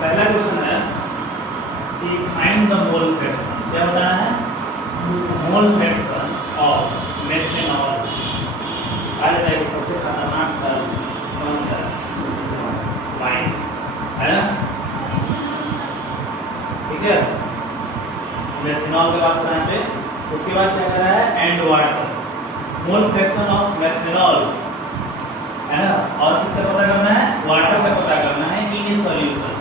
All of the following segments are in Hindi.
पहला क्वेश्चन है कि फाइंड द मोल फ्रैक्शन। क्या बताया है? Mole fraction of methanol. आज देखिए सबसे खतरनाक कौन सा वाइन है ना? ठीक है, मेथनॉल की बात करें पे उसके बाद क्या कर रहा है? And water. Mole fraction of methanol है ना, और किसका पता करना है? वाटर का पता करना है इन ए सॉल्यूशन।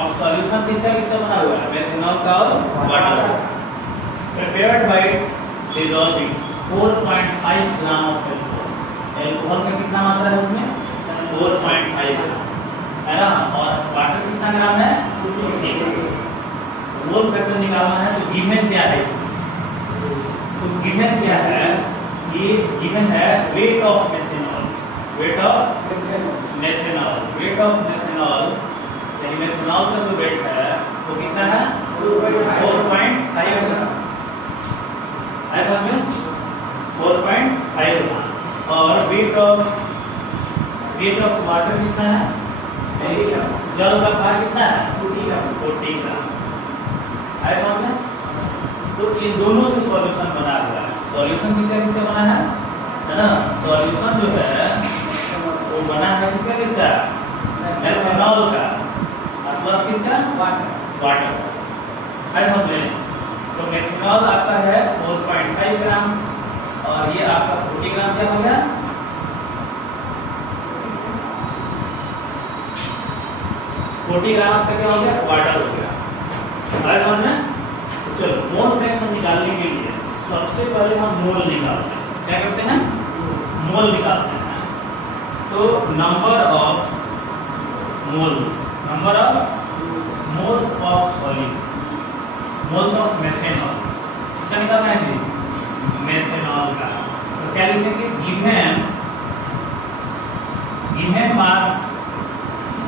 अब सॉल्यूशन किसका बना हुआ है? मेथनॉल का और वाटर का। Prepared by dissolving 4.5 gram of alcohol. Alcohol का कितना मात्रा है उसमें? 4.5 ग्राम है ना, और वाटर कितना ग्राम है? 2 मोल फ्रैक्शन निकालना है। तो गिवन क्या है इसमें? तो गिवन क्या है? ये गिवन है weight of methanol. Weight of methanol, weight of methanol यानी मेथनॉल का जो वेट है वो कितना है? 4.5 ग्राम है, समझ में? 4.5 ग्राम। और वेट ऑफ वाटर कितना है? जल का भार कितना है? 40 ग्राम है, समझ में? तो ये दोनों से सॉल्यूशन बना हुआ है। सॉल्यूशन किसका बना है ना? सॉल्यूशन जो है वो बना है किसका? मेथनॉल का, प्लस किसका? वाटर है, समझ में? तो मेथनॉल आपका है 4.5 ग्राम और ये आपका 40 ग्राम क्या हो गया? 40 ग्राम आपका क्या हो गया? वाटर हो गया, है, समझ में? तो चलो मोल फ्रैक्शन निकालने के लिए सबसे पहले हम मोल निकालते हैं। क्या करते हैं? मोल निकालते हैं। तो number of moles of solution, moles of methanol क्या निकालना है? मेथनॉल का। तो क्या लिखेंगे? गिवन मास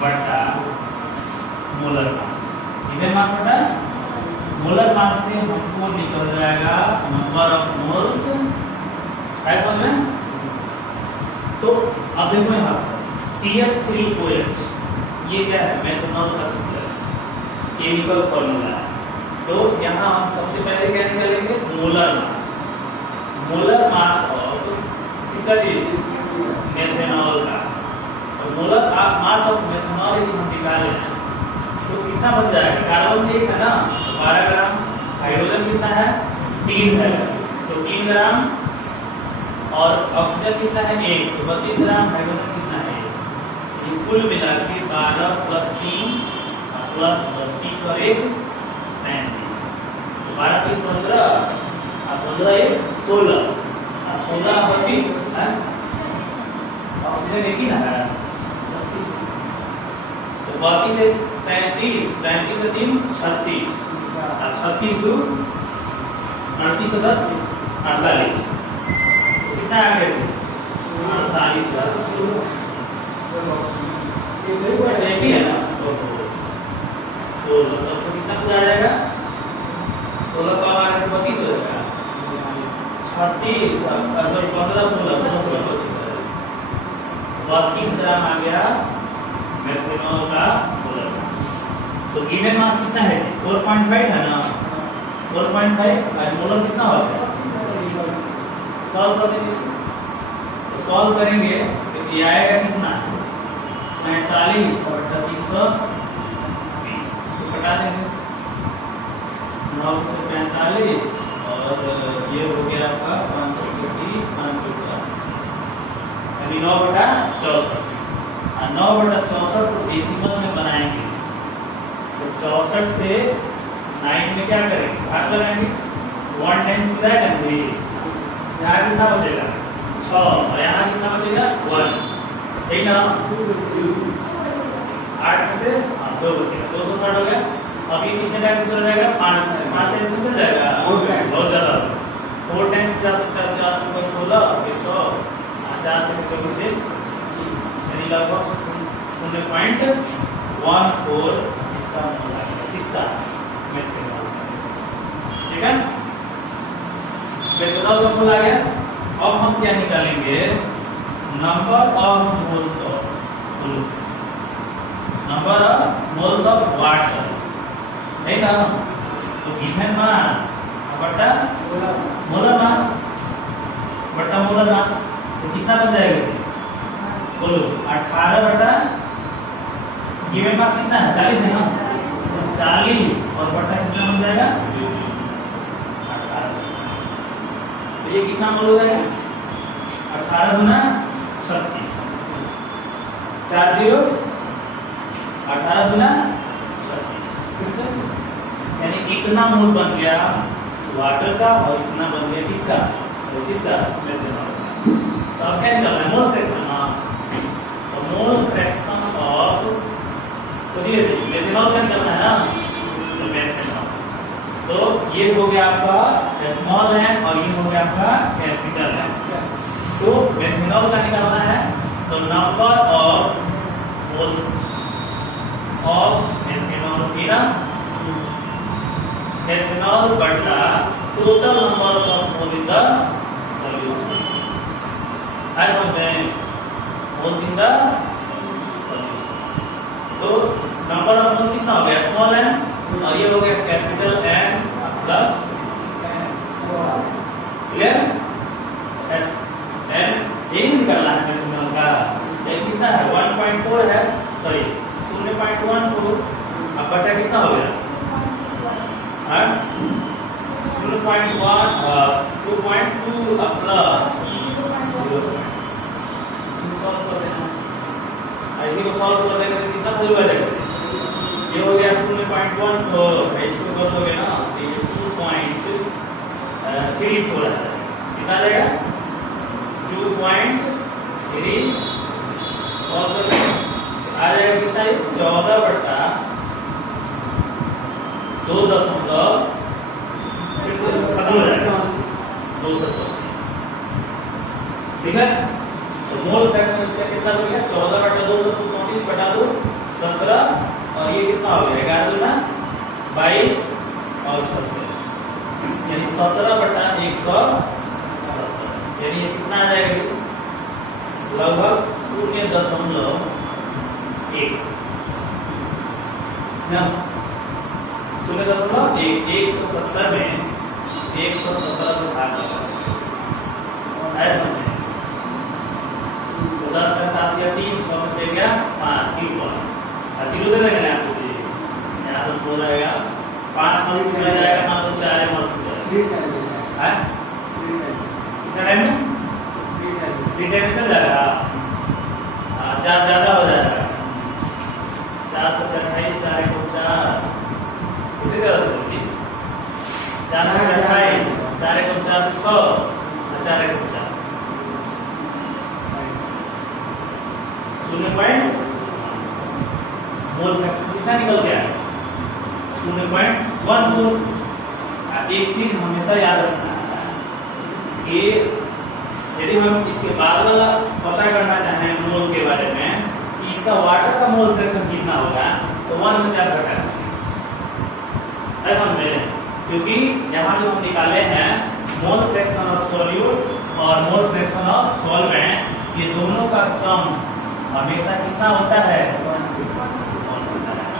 बटा मोलर मास। गिवन मास बटा मोलर मास से हमको निकल जाएगा नंबर ऑफ मोल्स, है, समझ में? तो अब देखो यहाँ CH3OH ये क्या है? मेथनॉल का सूत्र है, केमिकल फॉर्मूला है। तो यहाँ हम सबसे पहले क्या निकालेंगे? मोलर मास ऑफ किसका जी? मेथनॉल का। तो मोलर मास ऑफ मेथनॉल यदि हम निकाले तो कितना बन जाएगा? कार्बन 1 है ना, 12 ग्राम। हाइड्रोजन कितना है? 3 है, तो 3 ग्राम। और ऑक्सीजन कितना है? 1, तो 32 ग्राम। हाइड्रोजन कितना है? ये कुल मिला के 12 प्लस 3 प्लस 32 और 1 35। तो 12 3 15 और 15 1 16 और 16 32 है। ऑक्सीजन एक ही ना है, 32। तो 32 से 33, 33 से 3 36 और 36 2 38 से 10 48। कितना आ गया? 48 एक ही है ना, तो 16 तो कितना पूरा आ जाएगा? 16 का आ गया 32 हो जाएगा, 36 और 15 16 32 ग्राम आ गया मेथनॉल का मोलर मास। तो गिवन मास कितना है? 4.5 है ना, 4.5 और मोलर कितना होता है? सॉल्व कर देंगे। तो सॉल्व करेंगे तो ये आएगा कितना? 45 और 320। इसको घटा देंगे, 9 से 45 और ये हो गया आपका 520 यानी 9/64। 9/64 को डेसिमल में बनाएंगे तो 64 से 9 में क्या करेंगे? भाग लगाएंगे। 1 टाइम क्या करेंगे? यहाँ कितना बचेगा? 6 और यहाँ कितना बचेगा? 1, ठीक ना? 8 में से 2 बचेगा, 260 हो गया। अब ये कितने टाइम चला जाएगा? 5 टाइम चल जाएगा, बहुत ज्यादा। 4 टाइम जा सकता है, 4 को 16 फिर 100 4 से 24 यानी लगभग 0.14 इसका मोल आएगा। किसका? मेथनॉल। ठीक है, मेथनॉल का मोल आ गया। अब हम क्या निकालेंगे? Number of moles of glucose. Number of moles of water, है ना? तो गिवन मास बटा मोलर मास बटा मोलर मास, तो कितना बन जाएगा? बोलो 18 बटा गिवन मास कितना है? 40 है ना? 40 और बटा कितना बन जाएगा? 18। तो ये कितना मोल हो जाएगा? 18 गुना 36, 40 18 गुना 36, यानी इतना मोल बन गया वाटर का और इतना बन गया किसका? तो किसका? मेथनॉल। तो अब क्या निकालना है? Mole fraction. तो मोल फ्रैक्शन ऑफ, तो जी मेथनॉल का निकालना है ना, तो मेथनॉल। तो ये हो गया आपका स्मॉल एम और ये हो गया आपका कैपिटल एम। तो मेथनॉल का निकालना है, तो number of moles of methanol किया मेथनॉल बटा total number of mole in the solution, है समझे? Moles in the solution. तो नंबर ऑफ मोल्स कितना हो गया? स्मॉल एम और ये हो गया capital M plus clear S N. ये निकालना है मेथनॉल का। ये कितना है? 1.4 है, सॉरी 0.14, अब बटा कितना हो गया? 0.1 2.2 प्लस 0. सॉल्व कर देना, ऐसे को सॉल्व कर देंगे तो कितना वैल्यू आ जाएगा? ये हो गया 0.1, तो इसको कर दोगे ना, ये 2.34 है, कितना आ जाएगा? 2.3 सॉल्व कर आ जाएगा कितना? 14 बटा 2 खत्म हो जाएगा 225, ठीक है? तो मोल फ्रैक्शन इसका कितना हो गया? 14 बटा 225 बटा 2 17, और ये कितना हो गया? 11 गुना 22 और 17, यानी 17 बटा 117, यानी ये कितना आ जाएगा? लगभग 0.1 ना 0.1 170 में 117 से भाग लगा ऐसा समझे। तो 10 का 7 या 3 100 में से गया 5 3 जीरो दे देंगे ना आपको, यहाँ तो बोल रहेगा 5 मल्टीप्लाई जाएगा ना, तो 4 मल्टीप्लाई है कितना टाइम में? 3 टाइम में चल जाएगा। 4 ज्यादा हो जाएगा, 4 से 28 4 को 4 कितने का होती है? 4 से 28 4 को 4 6 4 को 4 0.1 मोल फ्रैक्शन कितना निकल गया? 0.14। एक चीज हमेशा याद रखना है कि यदि हम इसके बाद वाला पता करना चाहें मोल के बारे में कि इसका वाटर का मोल फ्रैक्शन कितना होगा, तो 1 में 4 घटा ऐसा समझे, क्योंकि यहाँ जो हम निकाले हैं मोल फ्रैक्शन ऑफ सॉल्यूट और मोल फ्रैक्शन ऑफ सॉल्वेंट, ये दोनों का सम हमेशा कितना होता है?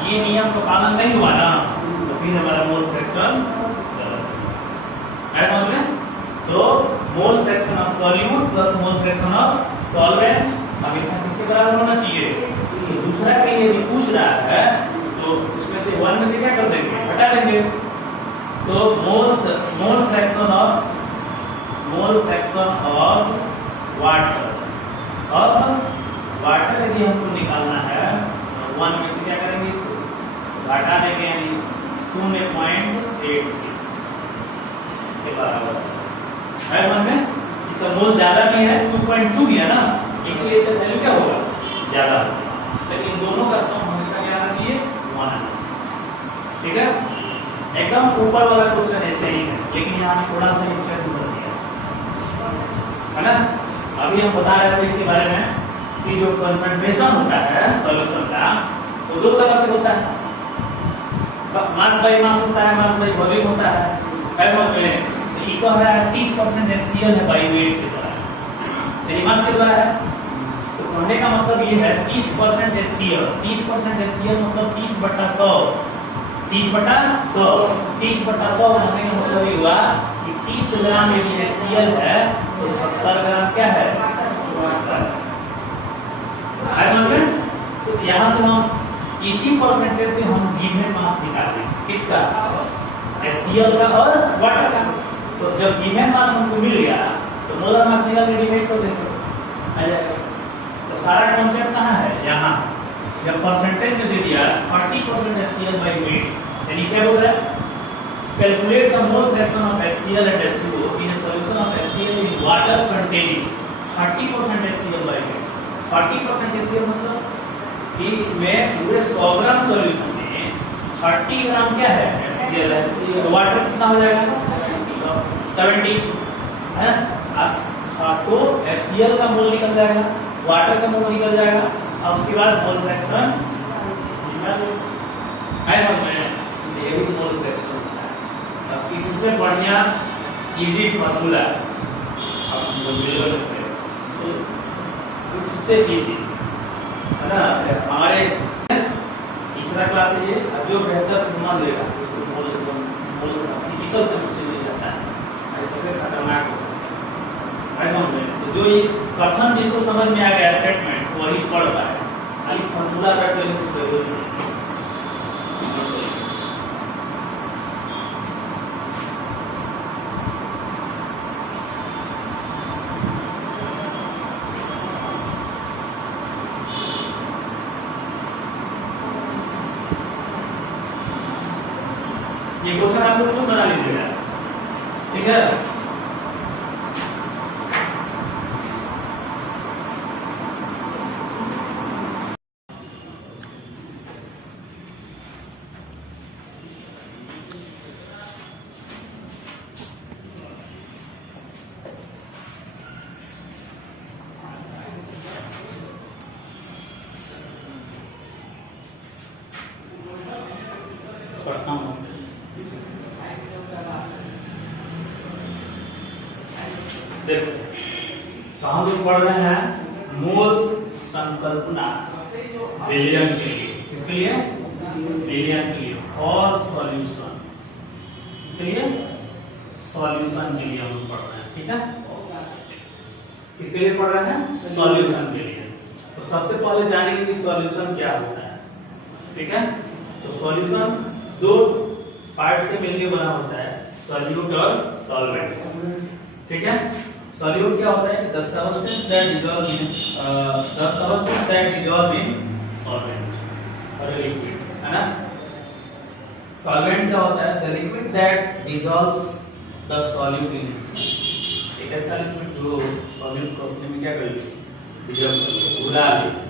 ये नियम तो पालन नहीं हुआ ना, तो फिर हमारा मोल फ्रैक्शन ऐसा समझे। तो mole fraction of solute plus mole fraction of solvent हमेशा किसके बराबर होना चाहिए? दूसरा के लिए यदि पूछ रहा है तो उसमें से 1 में से क्या कर देंगे? हटा देंगे। तो मोल फ्रैक्शन ऑफ वाटर, और वाटर यदि हमको निकालना है तो 1 में से क्या करेंगे? इसको घटा देंगे, यानी 0.86 के बराबर है। समझ में? इसका मोल ज्यादा भी है, 2.2 भी है ना, इसलिए इसका वैल्यक्या होगा? ज्यादा होगा। लेकिन दोनों का सम हमेशा क्या आना चाहिए? 1 आना चाहिए, ठीक है? एकदम ऊपर वाला क्वेश्चन ऐसे ही है, लेकिन यहाँ थोड़ा सा इंटरेस्ट कर दिया है ना। अभी हम बता रहे थे इसके बारे में कि जो कंसंट्रेशन होता है सॉल्यूशन का, वो 2 तरह से होता है, मास बाय मास होता है, मास बाय वॉल्यूम होता है। इको है 30% HCl है बाई वेट के द्वारा, यदि मास के द्वारा है, बढ़ने का मतलब ये है 30% HCl। 30% HCl मतलब 30/100। 30/100 30/100 बढ़ने का मतलब ये हुआ कि 30 ग्राम यदि HCl है तो 70 ग्राम क्या है वाटर। तो यहाँ से हम इसी परसेंटेज से हम गिवन मास निकालें किसका, HCl का और वाटर का। तो जब गिवन मास हमको मिल गया तो मोलर मास निकाल के डिवाइड कर देंगे आ जाएगा। तो सारा कॉन्सेप्ट कहाँ है, यहाँ जब परसेंटेज में दे दिया 30% HCl by weight, यानी क्या बोल रहा है, calculate the mole fraction of HCl and H2O in a solution of HCl in water containing 30% HCl by weight। 30% HCl मतलब कि इसमें पूरे 100 ग्राम सॉल्यूशन में 30 ग्राम क्या है HCl है। वाटर कितना हो जाएगा 70 है। तो HCl का मोल निकल जाएगा, वाटर का मोल निकल जाएगा। अब उसके बाद मोल फ्रैक्शन है ये भी मोल फ्रैक्शन है। अब इससे बढ़िया इजी फार्मूला हम बोल सकते हैं तो उससे इजी है ना। हमारे तीसरा क्लास है ये, जो बेहतर मान लेगा उसको मोल फिजिकल केमिस्ट्री में जाता है, ऐसे खतरनाक होता है। तो जो ये कथन जिसको समझ में आ गया स्टेटमेंट वही पढ़ रहा है, खाली फॉर्मूला रट लेने से कोई जरूरत नहीं। ये क्वेश्चन आप लोग खुद बना लीजिएगा, ठीक है। देखो तो हम लोग पढ़ रहे हैं मोल संकल्पना विलयन के लिए, किसके लिए, विलयन के लिए, और सॉल्यूशन, इसके लिए सॉल्यूशन के लिए हम लोग पढ़ रहे हैं, ठीक है। किसके लिए पढ़ रहे हैं, सॉल्यूशन के लिए। तो सबसे पहले जानेंगे कि सॉल्यूशन क्या होता है, ठीक है। तो सॉल्यूशन दो पार्ट से मिलकर बना होता है, सॉल्यूट और सॉल्वेंट, ठीक है। सॉल्यूट क्या होता है, the substance that dissolve in solvent और liquid, है ना। सॉल्वेंट क्या होता है, the liquid that dissolves the solute in it। एक ऐसा लिक्विड जो सॉल्यूट को अपने में क्या करेगी, डिजॉल्व करेगी, घुला देगी,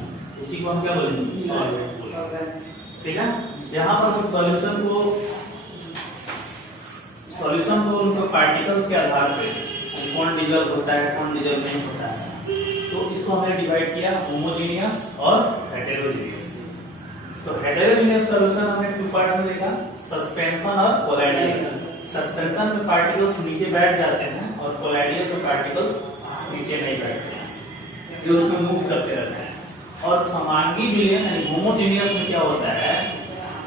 उसी को हम क्या बोलेंगे, सॉल्वेंट बोलेंगे, ठीक है। यहाँ पर सॉल्यूशन को उनके पार्टिकल्स के आधार पे कौन डिजॉल्व होता है कौन डिजॉल्व नहीं होता है, तो इसको हमने डिवाइड किया होमोजेनियस और हेटेरोजेनियस। तो हेटेरोजेनियस सॉल्यूशन हमने टू पार्ट्स में देखा, सस्पेंशन और कोलाइडियल। सस्पेंशन में पार्टिकल्स नीचे बैठ जाते हैं और कोलाइडियल में पार्टिकल्स नीचे नहीं बैठते हैं, जो उसमें मूव करते रहते हैं। और समांगी विलयन यानी होमोजेनियस में क्या होता है,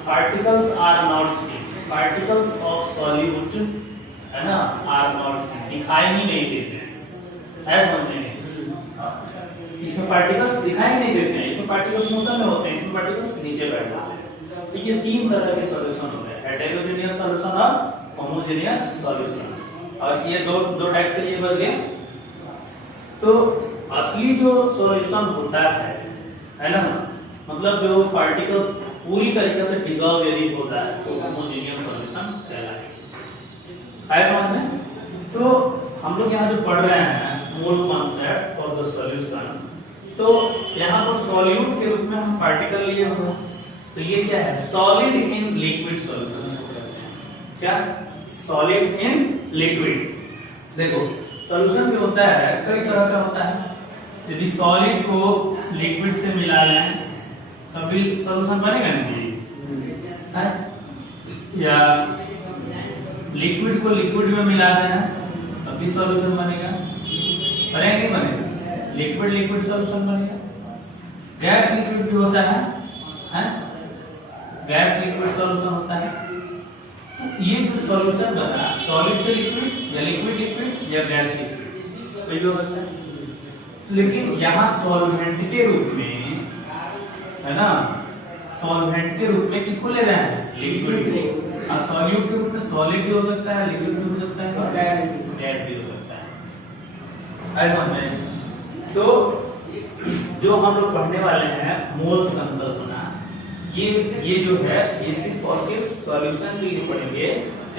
particles are not seen, particles of solute है ना आर नॉट सीन, दिखाई ही नहीं देते हैं, ऐसा समझते हैं। इसमें पार्टिकल्स दिखाई नहीं देते हैं, इसमें पार्टिकल्स मोशन में होते हैं, इसमें पार्टिकल्स नीचे बैठ जाते हैं। तो ये तीन तरह के सॉल्यूशन होते हैं, हेटेरोजेनियस सॉल्यूशन और होमोजेनियस सॉल्यूशन। और ये दो टाइप के लिए बच गए। तो असली जो सॉल्यूशन होता है ना, मतलब जो पार्टिकल्स पूरी तरीके से डिसॉल्व यदि होता है तो होमोजेनियस सॉल्यूशन कहलाएगा, है समझ में। तो हम लोग यहाँ जो पढ़ रहे हैं mole concept for the solution, तो यहाँ पर सॉल्यूट के रूप में हम पार्टिकल लिए हुए हैं, तो ये क्या है, सॉलिड इन लिक्विड सॉल्यूशन इसको कहते हैं। क्या, सॉलिड्स इन लिक्विड। देखो सॉल्यूशन जो होता है कई तरह का होता है, यदि सॉलिड को लिक्विड से मिला लें तभी सॉल्यूशन बनेगा नहीं, या लिक्विड को लिक्विड में मिला देना तभी सॉल्यूशन बनेगा, बनेगा नहीं बनेगा, लिक्विड लिक्विड सॉल्यूशन बनेगा। गैस लिक्विड भी होता है, हैं? गैस लिक्विड सॉल्यूशन होता है। ये जो सॉल्यूशन बना, सॉलिड से लिक्विड या लिक्विड लिक्विड या गैस लिक्विड कोई भी हो सकता है। लेकिन यहाँ सॉल्वेंट के रूप में, है ना, सॉल्वेंट के रूप में किसको ले रहे हैं? लिक्विड। और सॉल्यूट के रूप में सॉलिड भी हो सकता है, लिक्विड भी हो सकता है, और गैस भी हो सकता है। ऐसा में तो जो हम लोग पढ़ने वाले हैं मोल संकल्पना, ये जो है ये सिर्फ और सिर्फ सॉल्यूशन के लिए पढ़ेंगे,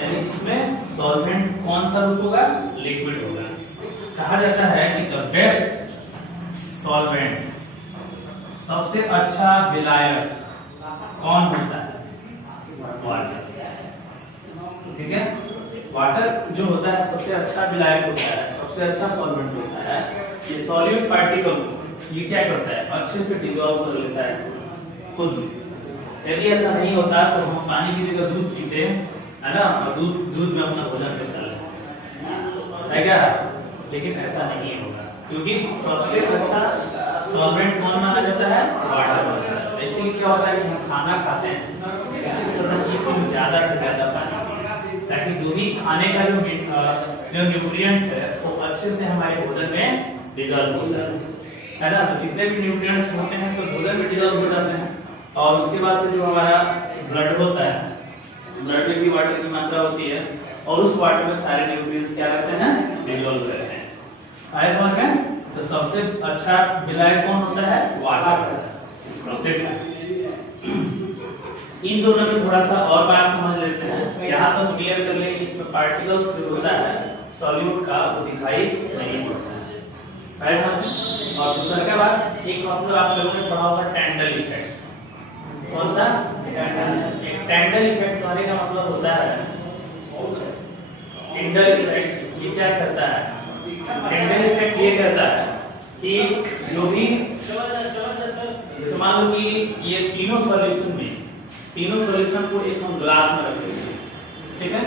यानी इसमें सॉल्वेंट कौन सा रूप होगा? लिक्विड होगा। कहा जाता है कि द बेस्ट सॉल्वेंट, सबसे अच्छा विलायक कौन होता है? वाटर। ठीक है, वाटर जो होता है सबसे अच्छा विलायक होता है, सबसे अच्छा सॉल्वेंट होता है। ये सॉल्यूट पार्टिकल ये क्या करता है? अच्छे से डिसॉल्व कर लेता है खुद। यदि ऐसा नहीं होता तो हम पानी की जगह दूध पीते हैं, है ना, और दूध में अपना भोजन कर चलते है क्या? लेकिन ऐसा नहीं होगा, क्योंकि सबसे अच्छा सॉल्वेंट कौन माना जाता है? वाटर माना जाता है। इसीलिए क्या होता है कि हम खाना खाते हैं, कोशिश करना चाहिए कि ज्यादा से ज्यादा पानी, ताकि जो भी खाने का जो न्यूट्रिएंट्स है वो अच्छे से हमारे भोजन में डिसॉल्व हो जाए, है ना। तो जितने भी न्यूट्रिएंट्स होते हैं सब भोजन में डिसॉल्व हो जाते हैं। और उसके बाद से जो हमारा ब्लड होता है, ब्लड में भी वाटर की मात्रा होती है, और उस वाटर में सारे न्यूट्रिएंट्स क्या रहते हैं? डिसॉल्व रहते हैं। आए समझ में? तो सबसे अच्छा विलायक कौन होता है? वाटर। इन दोनों में थोड़ा सा और बात समझ लेते हैं। यहाँ तो क्लियर कर ले कि इसमें पार्टिकल्स जो होता है सॉल्यूट का वो दिखाई नहीं पड़ता है, ऐसा। और दूसरा क्या बात, एक मतलब आप लोगों ने पढ़ा होगा टेंडल इफेक्ट। कौन सा? एक टेंडल इफेक्ट कहने का मतलब होता है, टेंडल इफेक्ट ये क्या करता है? टेंडल इफेक्ट ये कहता है कि जो भी मान लो कि ये तीनों सॉल्यूशन को एक हम ग्लास में रखेंगे, ठीक है,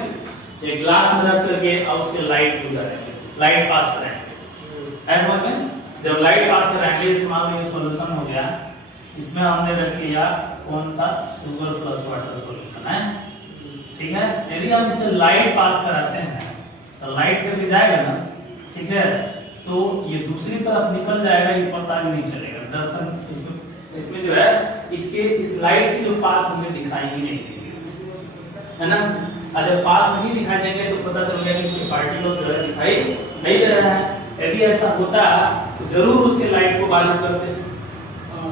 एक ग्लास में रख करके और उससे लाइट गुजारेंगे, लाइट पास करेंगे, ऐसा होता है। जब लाइट पास कराएंगे, इस मान लो ये सॉल्यूशन हो गया, इसमें हमने रख लिया कौन सा? शुगर प्लस वाटर सॉल्यूशन है, ठीक है। यदि हम इसे लाइट पास कराते हैं तो लाइट करके जाएगा ना, ठीक है, तो ये दूसरी तरफ निकल जाएगा, ये पता भी नहीं चलेगा। दर्शन इसमें जो है इसके इस लाइट की जो पाथ हमें दिखाई ही नहीं देगी, है ना। अगर पाथ नहीं दिखाई देंगे तो पता चलेगा कि इसके पार्टिकल जो है दिखाई नहीं दे रहा है। यदि ऐसा होता तो जरूर उसके लाइट को बाधित करते,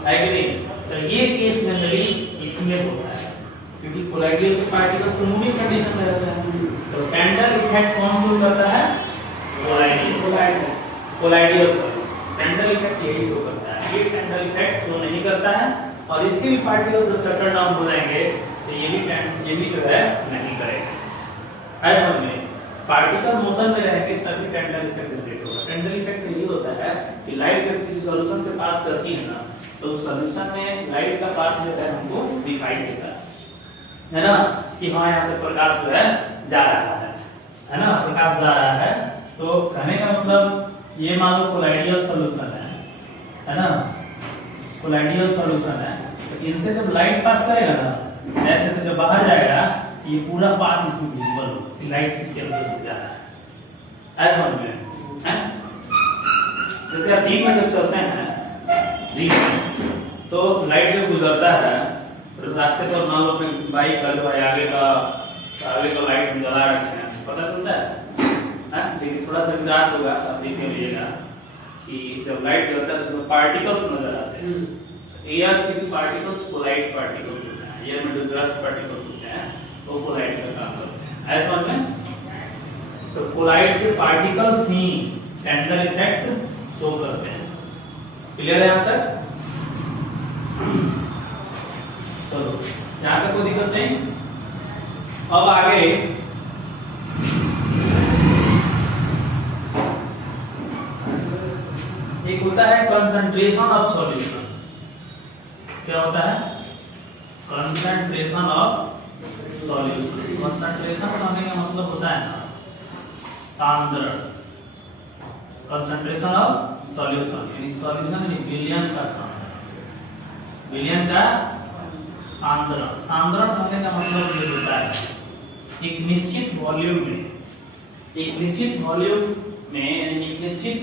है कि नहीं। तो ये केस जनरली इसमें होता है, क्योंकि कोलाइडियल पार्टिकल तो मूविंग कंडीशन में रहता है। तो टेंडल इफेक्ट कौन शो करता है? कोलाइडियल टेंडल इफेक्ट यही शो करता है। ये टेंडल इफेक्ट शो नहीं करता है, और इसके भी पार्टिकल जब शटर डाउन हो जाएंगे तो ये भी जो है नहीं करेगा। ऐसा में पार्टिकल मोशन में रहेंगे तभी टेंडल इफेक्ट जनरेट होगा। टेंडल इफेक्ट यही होता है कि लाइट जब किसी सॉल्यूशन से पास करती है ना, तो सॉल्यूशन में लाइट का पाथ जो है हमको दिखाई देता है ना, कि हाँ यहाँ से प्रकाश जो है जा रहा है ना, प्रकाश जा रहा है। तो कहने का मतलब ये मान लो कोलाइडियल सॉल्यूशन है ना, कोलाइडियल सॉल्यूशन है। तो इनसे जब लाइट पास करेगा ना, ऐसे तो जब बाहर जाएगा ये पूरा पाथ इसमें विजिबल हो कि लाइट किसके अंदर से जा रहा है, ऐसा समझ में है। जैसे आप दिन में जब चलते हैं तो लाइट जब गुजरता है तो रास्ते पर मान लो अपने बाइक का जो है आगे का लाइट जला रखे हैं, पता चलता है। लेकिन थोड़ा सा विचार होगा, आप देख लीजिएगा कि जब लाइट जलता है तो उसमें पार्टिकल्स नजर आते हैं। एयर के पार्टिकल्स कोलाइड पार्टिकल्स होते हैं, एयर में जो डस्ट पार्टिकल्स होते हैं वो कोलाइड का काम करते हैं, ऐसा में। तो कोलाइड के पार्टिकल्स ही टेंडल इफेक्ट शो करते हैं। क्लियर है यहाँ तक? चलो यहाँ तक कोई दिक्कत नहीं। अब आगे एक होता है कंसंट्रेशन ऑफ सॉल्यूशन। क्या होता है? Concentration of solution. कंसंट्रेशन कहने का मतलब होता है ना सांद्रण। कंसंट्रेशन ऑफ सॉल्यूशन यानी सॉल्यूशन इन मिलियंस का सांद्रण, विलयन का सांद्रण। सांद्रण कहने का मतलब ये होता है एक निश्चित वॉल्यूम में, एक निश्चित वॉल्यूम में एक निश्चित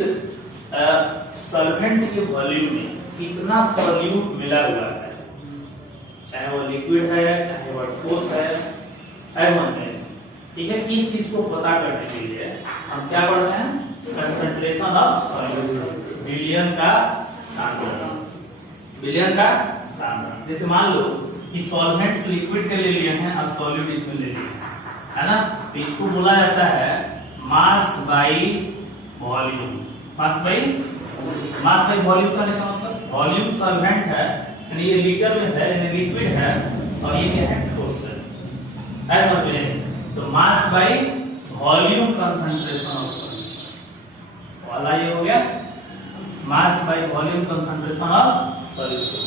सॉल्वेंट के वॉल्यूम में कितना सॉल्यूट मिला हुआ है, चाहे वो लिक्विड है चाहे वो ठोस है, ठीक है। इस चीज को पता करने के लिए हम क्या पढ़ते हैं, कंसंट्रेशन ऑफ सॉल्यूशन, विलयन का सांद्रण, विलयन का सांद्रण। जैसे मान लो कि सॉल्वेंट लिक्विड के ले लिए हैं और सॉल्यूट इसमें ले लिए है ना, तो इसको बोला जाता है mass by volume. Mass by volume का मतलब वॉल्यूम सॉल्वेंट है यानी ये लीटर में है यानी लिक्विड है और ये क्या है, ठोस है, ऐसा समझ में। तो mass by volume concentration of solution वाला ये हो गया, mass by volume concentration of solution,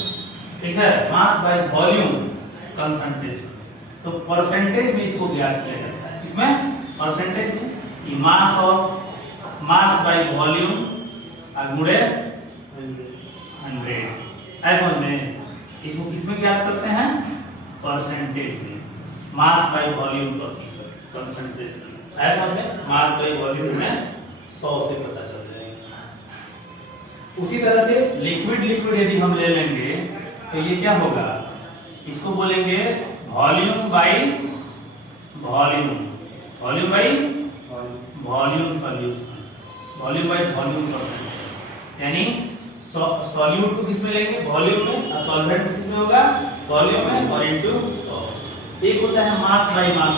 ठीक है। मास बाई वॉल्यूम कंसंट्रेशन, तो परसेंटेज में इसको ज्ञात किया जाता है। इसमें परसेंटेज में कि मास बाई वॉल्यूम गुणे 100, ऐसा समझ में। इसको किसमें ज्ञात करते हैं, परसेंटेज में, मास बाई वॉल्यूम कंसंट्रेशन, ऐसा समझ में। मास बाई वॉल्यूम में 100 से पता चल जाएगा। उसी तरह से लिक्विड यदि हम ले लेंगे तो ये क्या होगा, इसको बोलेंगे volume by volume, volume by volume solution, volume by volume solution, यानी सॉल्यूट को किसमें लेंगे, वॉल्यूम में, और सॉल्वेंट किसमें होगा, वॉल्यूम में, और इनटू 100। एक होता है mass by mass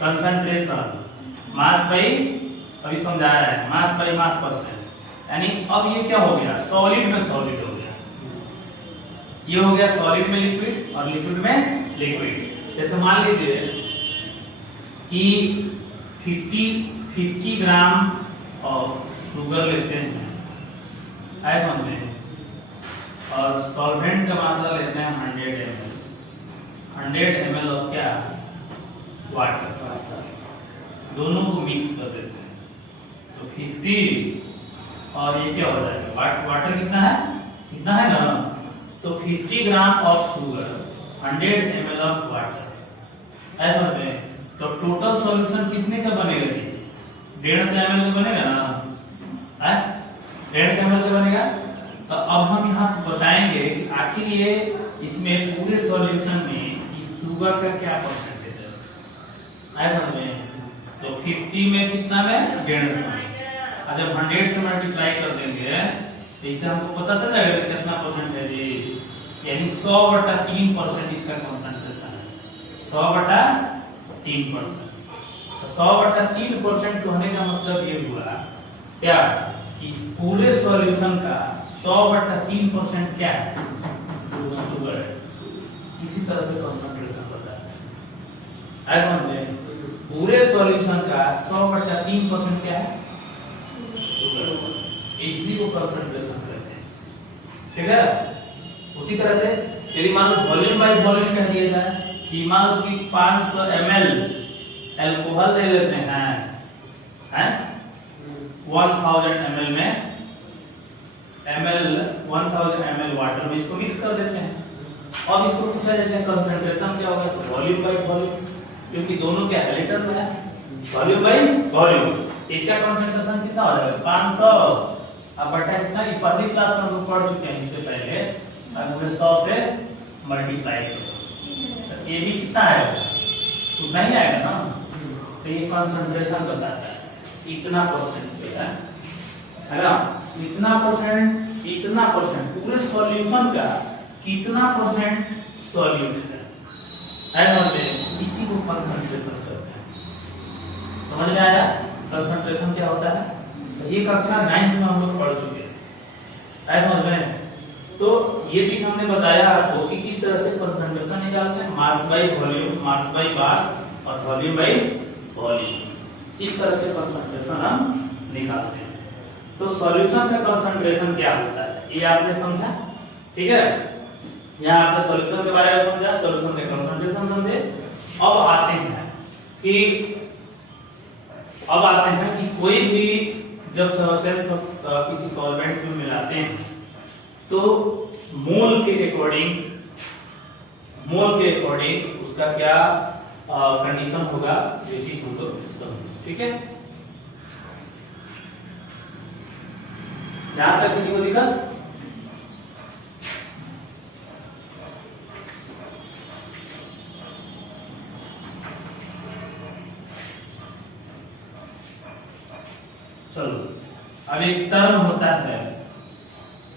concentration, mass by, अभी समझा रहा है, मास बाई मास परसेंट, यानी अब ये क्या हो गया, सॉलिड में सॉलिड हो गया, ये हो गया सॉलिड में लिक्विड और लिक्विड में लिक्विड। जैसे मान लीजिए कि 50 ग्राम ऑफ शुगर लेते हैं, ऐसा समझ में, और सॉल्वेंट का मात्रा लेते हैं 100 ml ऑफ क्या, वाटर, दोनों को मिक्स कर देते हैं, तो 50 और ये क्या हो जाएगा, वाटर कितना है ना, तो 50 gram of sugar 100 ml of water, ऐसा होता है। तो टोटल सॉल्यूशन कितने का बनेगा जी, 150 ml का बनेगा ना, 150 ml का बनेगा। तो अब हम यहाँ बताएंगे कि आखिर ये इसमें पूरे सॉल्यूशन में इस शुगर का क्या परसेंटेज है, ऐसा में। तो 50 में कितना में, 150 में, जब 100 से मल्टीप्लाई कर देंगे तो इससे हमको पता चल जाएगा कितना परसेंट है जी, यानी 100/3% इसका कंसंट्रेशन है, 100/3%। तो 100/3% होने का मतलब ये हुआ क्या कि इस पूरे सॉल्यूशन का 100/3% क्या है, शुगर है। इसी तरह से कंसंट्रेशन होता है, ऐसा समझे। पूरे सॉल्यूशन का 100/3% क्या है, इसी को कंसंट्रेशन कहते हैं, ठीक है। उसी तरह से यदि मान लो वॉल्यूम बाय वॉल्यूम कह दिया जाए कि मान लो कि 500 ml अल्कोहल ले लेते हैं, 1000 ml में 1000 ml वाटर में इसको मिक्स कर देते हैं। अब इसको पूछा जाता है कंसंट्रेशन क्या होगा, तो वॉल्यूम बाय वॉल्यूम, क्योंकि दोनों क्या है, लीटर में है, वॉल्यूम बाय वॉल्यूम। इसका कंसंट्रेशन कितना हो जाएगा, 500 अब बटा इतना, पहली क्लास में हम पढ़ चुके हैं इससे पहले, अब 100 से मल्टीप्लाई करो तो ये भी कितना है, तो नहीं आएगा ना। तो ये कंसंट्रेशन बताता है इतना परसेंट है ना, इतना परसेंट पूरे सॉल्यूशन का कितना परसेंट सॉल्यूट है ना, इसी को कंसंट्रेशन करते हैं। समझ में आया कंसंट्रेशन क्या होता है, तो ये कक्षा 9 में हम लोग पढ़ चुके हैं, ऐसा समझ में। तो ये चीज हमने बताया आपको कि किस तरह से कंसंट्रेशन निकालते हैं, mass by volume, mass by mass और वॉल्यूम बाई वॉल्यूम, इस तरह से कंसंट्रेशन हम निकालते हैं। तो सॉल्यूशन का कंसंट्रेशन क्या होता है ये आपने समझा, ठीक है। यहाँ आपने सॉल्यूशन के बारे में समझा, सॉल्यूशन का कंसंट्रेशन समझे। अब आते हैं कि कोई भी जब सेल्स किसी सॉल्वेंट में मिलाते हैं तो मोल के अकॉर्डिंग उसका क्या कंडीशन होगा, ये चीज हमको समझ, ठीक है। यहां तक किसी को दिक्कत? चलो, अब एक टर्म होता है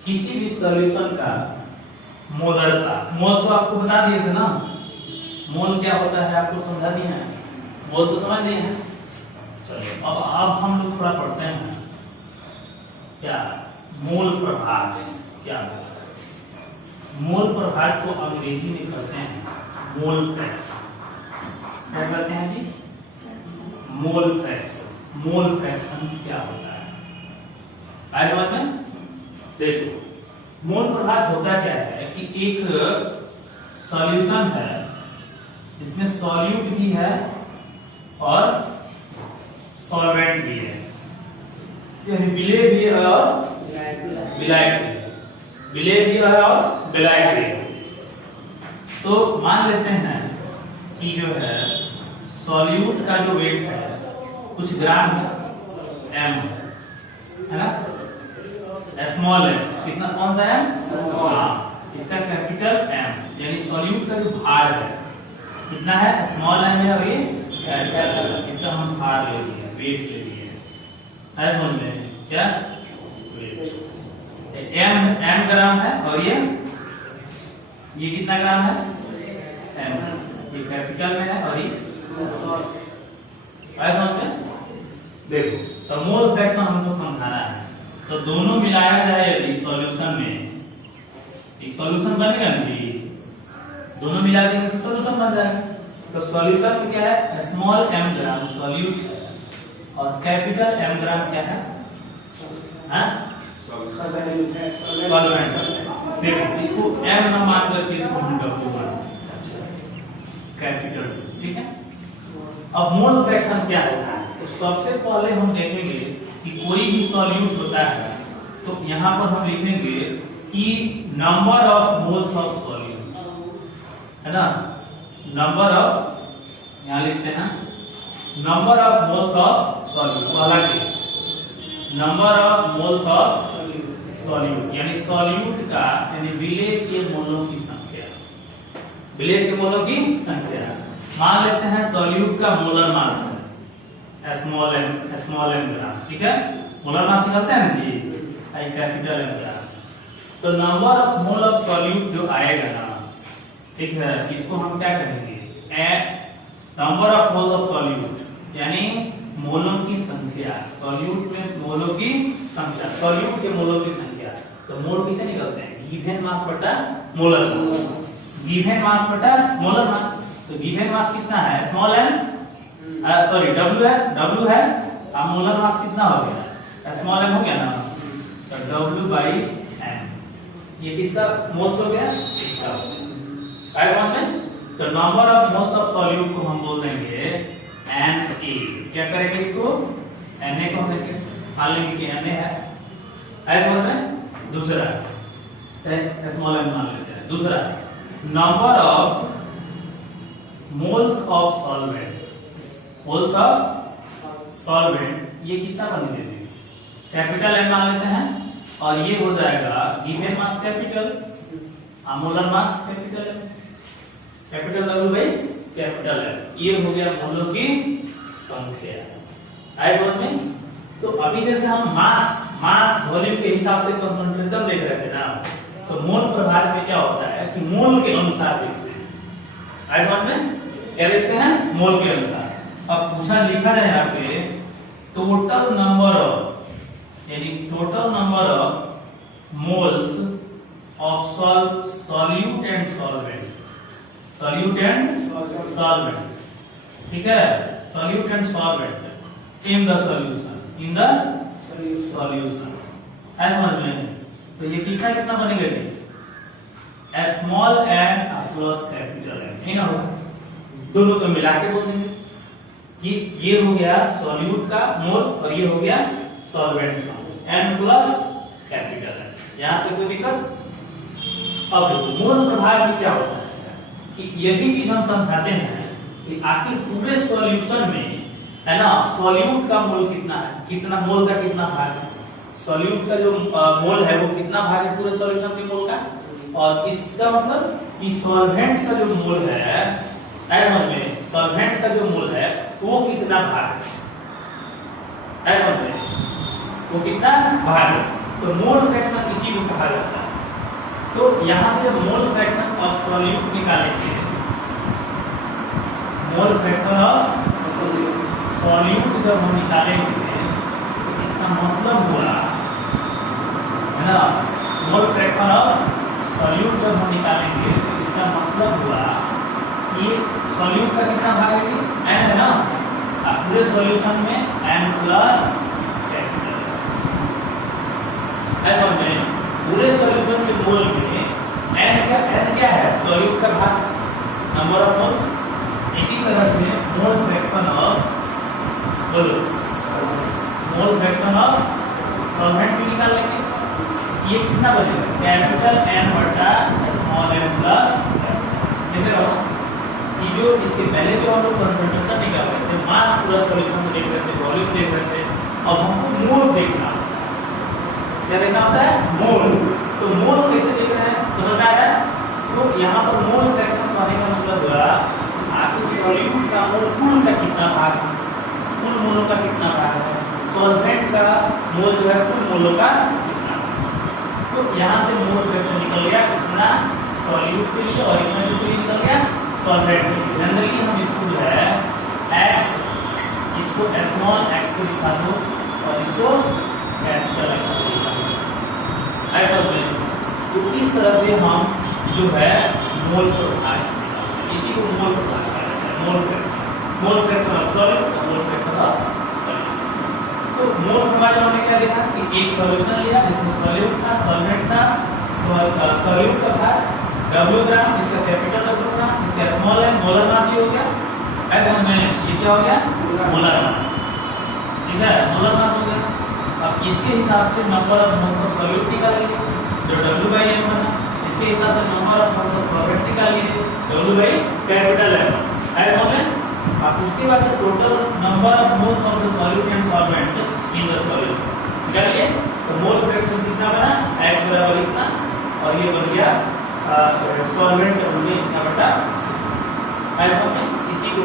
किसी भी सॉल्यूशन का मोलरता। मोल तो आपको बता दिए थे ना, मोल क्या होता है आपको समझा दिया है, मोल तो समझ दिए हैं। चलो अब हम लोग थोड़ा पढ़ते हैं क्या मोल प्रभाज क्या होता है। मोल प्रभाज को अंग्रेजी में कहते हैं मोल फ्रैक्शन। क्या कहते हैं जी? Mole fraction. मोल फ्रैक्शन क्या होता है आज समझ में? देखो, मोल प्रभाज होता क्या है कि एक सॉल्यूशन है, इसमें सॉल्यूट भी है और सॉल्वेंट भी है, यानी विलेय भी है और विलायक भी है, विलेय भी है और विलायक भी है। तो मान लेते हैं कि जो है सॉल्यूट का जो वेट है कुछ ग्राम m है ना, स्मॉल m, कितना, कौन सा m? इसका कैपिटल M, यानी सॉल्यूट का जो भार है कितना है, स्मॉल m है, और ये कैपिटल, इसका हम भार ले लिए, वेट ले लिए, है समझ में क्या? वेट m ग्राम है और ये कितना ग्राम है? m, ये कैपिटल में है और ये समझ में। देखो, तो मोल फ्रैक्शन हमको समझाना है, तो दोनों मिलाया जाए यदि सॉल्यूशन में, एक सॉल्यूशन बनेगा ना जी, दोनों मिला देंगे तो सॉल्यूशन बन जाएगा। तो सॉल्यूशन में क्या है, स्मॉल m ग्राम सॉल्यूट है और कैपिटल M ग्राम क्या है, सॉल्वेंट। देखो, इसको m न मान करके इसको हम W मान, कैपिटल, ठीक है। अब मोल फ्रैक्शन क्या होता है, तो सबसे पहले हम देखेंगे कि कोई भी सॉल्यूट होता है तो यहाँ पर हम लिखेंगे कि number of moles of solute, है ना, नंबर ऑफ, यहाँ लिखते हैं number of moles of solute, पहला case number of moles of solute, यानी सॉल्यूट का, यानी विलेय के मोलों की संख्या, विलेय के मोलों की संख्या। मान लेते हैं सॉल्यूट का मोलर मास है स्मॉल m ग्राम, ठीक है, मोलर मास निकलते हैं ना जी, कैपिटल M ग्राम। तो number of mole of solute जो आएगा ना, ठीक है, इसको हम क्या कहेंगे, number of mole of solute, यानी मोलों की संख्या, सॉल्यूट में मोलों की संख्या, सॉल्यूट के मोलों की संख्या। तो मोल किसे निकलते हैं, गिवन मास बटा मोलर मास, गिवन मास बटा मोलर मास। तो गिवन मास कितना है, स्मॉल m, सॉरी W है, अब मोलर मास कितना हो गया, स्मॉल m हो गया ना, तो W by m, ये किसका मोल्स हो गया, इसका हो गया, है समझ में। तो number of moles of solute को हम बोल देंगे Na, क्या करेंगे इसको, Na को हम देंगे, मान लेंगे कि Na है समझ में। दूसरा स्मॉल m मान लेते हैं, दूसरा number of moles of solvent, moles of solvent, ये कितना बन गया, कैपिटल M मान लेते हैं, और ये हो जाएगा given mass capital, molar mass capital M, capital W by capital M, ये हो गया मोलों की संख्या, आए समझ में। तो अभी जैसे हम मास वॉल्यूम के हिसाब से कंसंट्रेशन देख रहे थे ना, तो मोल प्रभाज में क्या होता है कि मोल के अनुसार देखते हैं, आए समझ में, क्या देखते हैं, मोल के अनुसार। अब पूछा लिखा है यहाँ पे टोटल नंबर ऑफ, यानी total number of moles of solute and solvent, solute and solvent, ठीक है, solute and solvent in the solution, in the solution, ऐसा समझ में। तो ये कितना बनेगा जी, small m plus capital M, ये ना होगा, दोनों को मिला के बोल देंगे कि ये हो गया सॉल्यूट का मोल और ये हो गया सॉल्वेंट का n प्लस कैपिटल है। यहाँ पे कोई दिक्कत? अब देखो मोल प्रभाव में क्या होता है कि यही चीज हम समझाते हैं कि आखिर पूरे सॉल्यूशन में है ना सॉल्यूट का मोल कितना है, कितना मोल का कितना भाग है, सॉल्यूट का जो मोल है वो कितना भाग है पूरे सॉल्यूशन के मोल का, और इसका मतलब कि सॉल्वेंट का जो मोल है ऐसा में सॉल्वेंट का जो मोल है वो कितना भाग है, ऐसा में वो कितना भाग है। तो मोल फ्रैक्शन इसी को कहा जाता है। तो यहां से जब मोल फ्रैक्शन ऑफ सॉल्यूट निकालेंगे, मोल फ्रैक्शन ऑफ सॉल्यूट जब हम निकालेंगे तो इसका मतलब हुआ है ना, मोल फ्रैक्शन ऑफ सॉल्यूट जब हम निकालेंगे तो इसका मतलब हुआ कि सॉल्यूट का कितना भाग है, n है ना, पूरे सॉल्यूशन में n प्लस कैपिटल ऐसा में पूरे सॉल्यूशन के मोल में n क्या है, सॉल्यूट का भाग, नंबर ऑफ मोल्स। इसी तरह से मोल फ्रैक्शन ऑफ बोलो मोल फ्रैक्शन ऑफ सॉल्वेंट भी निकाल लेंगे, ये कितना बचेगा, कैपिटल N बटा स्मॉल n प्लस कितने रहो कि जो इसके पहले जो हम लोग कंसंट्रेशन निकाल रहे थे, मास पूरा सॉल्यूशन को देख रहे थे, वॉल्यूम देख रहे थे, अब हमको मोल देखना होता है। क्या देखना होता है, मोल। तो मोल कैसे देख रहे हैं, समझ में आया? तो यहाँ पर मोल फ्रैक्शन पाने का मतलब हुआ आखिर सॉल्यूट का मोल कुल का कितना भाग है, कुल मोलों का कितना भाग है, सॉल्वेंट का मोल जो है कुल मोलों का कितना। तो यहाँ से मोल फ्रैक्शन निकल गया कितना सॉल्यूट के लिए और इतना जो निकल गया सॉल्वेंट के लिए। जनरली हम इसको जो है x, इसको स्मॉल x से दिखा दो और इसको कैपिटल x से दिखा दो, ऐसा बोलेंगे। तो इस तरह से हम जो है मोल प्रभाव निकालते हैं, इसी को मोल प्रभाव कहते हैं, mole fraction of solute, mole fraction of solute. तो मोल प्रभाव हमने क्या देखा कि एक सॉल्यूशन लिया जिसमें सॉल्यूट था, सॉल्वेंट था, सॉल्यूट का भाग W ग्राम, इसका कैपिटल W ग्राम, इसका स्मॉल है, मोलर मास ही हो गया, ऐसा में ये क्या हो गया मोलर मास, ठीक है, मोलर मास हो गया। अब इसके हिसाब से number of moles of solute निकालेंगे जो W/m बना, इसके हिसाब से number of moles of solvent निकालेंगे W/कैपिटल M, ऐसा में अब उसके बाद से total number of moles of the solute and solvent in the solution निकालिए। तो मोल फ्रैक्शन कितना बना, x बराबर इतना, और ये बन गया सॉल्वेंट इतना बटा, ऐसा में इसी को